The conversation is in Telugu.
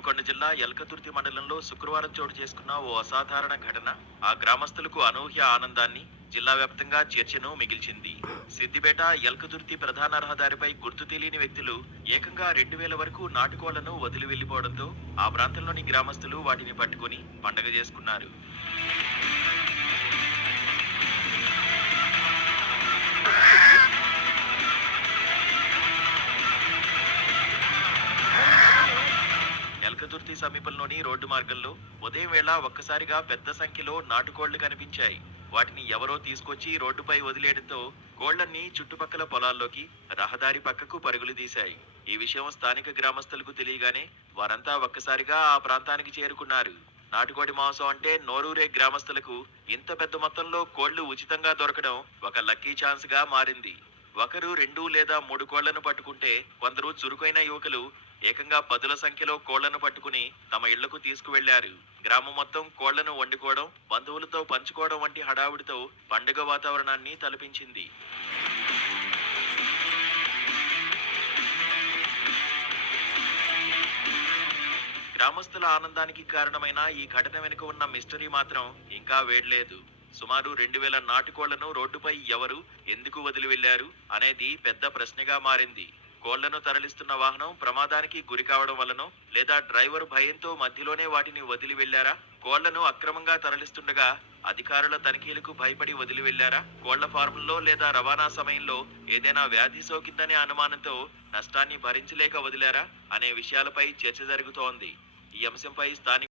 హనుమకొండ జిల్లా ఎల్కతుర్తి మండలంలో శుక్రవారం చోటు చేసుకున్న ఓ అసాధారణ ఘటన ఆ గ్రామస్తులకు అనూహ్య ఆనందాన్ని, జిల్లా వ్యాప్తంగా చర్చను మిగిల్చింది. సిద్దిపేట ఎల్కతుర్తి ప్రధాన రహదారిపై గుర్తు తెలియని వ్యక్తులు ఏకంగా 2000 వరకు నాటుకోళ్లను వదిలి వెళ్లిపోవడంతో ఆ ప్రాంతంలోని గ్రామస్తులు వాటిని పట్టుకుని పండగ చేసుకున్నారు. ఎల్కతుర్తి సమీపంలోని రోడ్డు మార్గంలో ఉదయం వేళ ఒక్కసారిగా పెద్ద సంఖ్యలో నాటుకోళ్లు కనిపించాయి. వాటిని ఎవరో తీసుకొచ్చి రోడ్డుపై వదిలేయడంతో కోళ్లన్నీ చుట్టుపక్కల పొలాల్లోకి, రహదారి పక్కకు పరుగులు తీశాయి. ఈ విషయం స్థానిక గ్రామస్తులకు తెలియగానే వారంతా ఒక్కసారిగా ఆ ప్రాంతానికి చేరుకున్నారు. నాటుకోడి మాంసం అంటే నోరూరే గ్రామస్తులకు ఇంత పెద్ద మొత్తంలో కోళ్లు ఉచితంగా దొరకడం ఒక లక్కీ ఛాన్స్ గా మారింది. ఒకరు 2 లేదా 3 కోళ్లను పట్టుకుంటే, కొందరు చురుకైన యువకులు ఏకంగా పదుల సంఖ్యలో కోళ్లను పట్టుకుని తమ ఇళ్లకు తీసుకువెళ్లారు. గ్రామం మొత్తం కోళ్లను వండుకోవడం, బంధువులతో పంచుకోవడం వంటి హడావుడితో పండుగ వాతావరణాన్ని తలపించింది. గ్రామస్తుల ఆనందానికి కారణమైన ఈ ఘటన వెనుక ఉన్న మిస్టరీ మాత్రం ఇంకా వేడలేదు. సుమారు 2000 నాటుకోళ్లను రోడ్డుపై ఎవరు, ఎందుకు వదిలి వెళ్లారు అనేది పెద్ద ప్రశ్నగా మారింది. కోళ్లను తరలిస్తున్న వాహనం ప్రమాదానికి గురి కావడం వల్లనో, లేదా డ్రైవర్ భయంతో మధ్యలోనే వాటిని వదిలి వెళ్లారా? కోళ్లను అక్రమంగా తరలిస్తుండగా అధికారుల తనిఖీలకు భయపడి వదిలి వెళ్లారా? కోళ్ల ఫార్ముల్లో లేదా రవాణా సమయంలో ఏదైనా వ్యాధి సోకిందనే అనుమానంతో నష్టాన్ని భరించలేక వదిలారా అనే విషయాలపై చర్చ జరుగుతోంది. ఈ అంశంపై స్థానిక